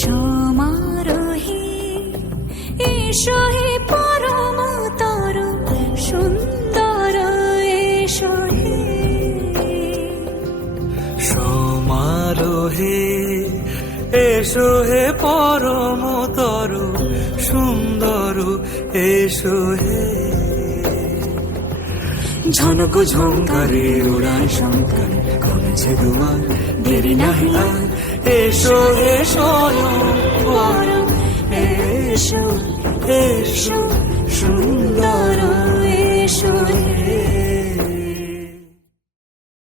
সমারোহে এসো হে পরমতর সুন্দর এসো হে। সমারোহে এসো হে পরমতর সুন্দর এসো হে। ঝনক ঝঙ্কারে উড়ায় শঙ্কর কমেছে দুয়ার দেরি নাহি আর। এসো হে স্বয়ং পরম এসো এসো সুন্দর এসো হে।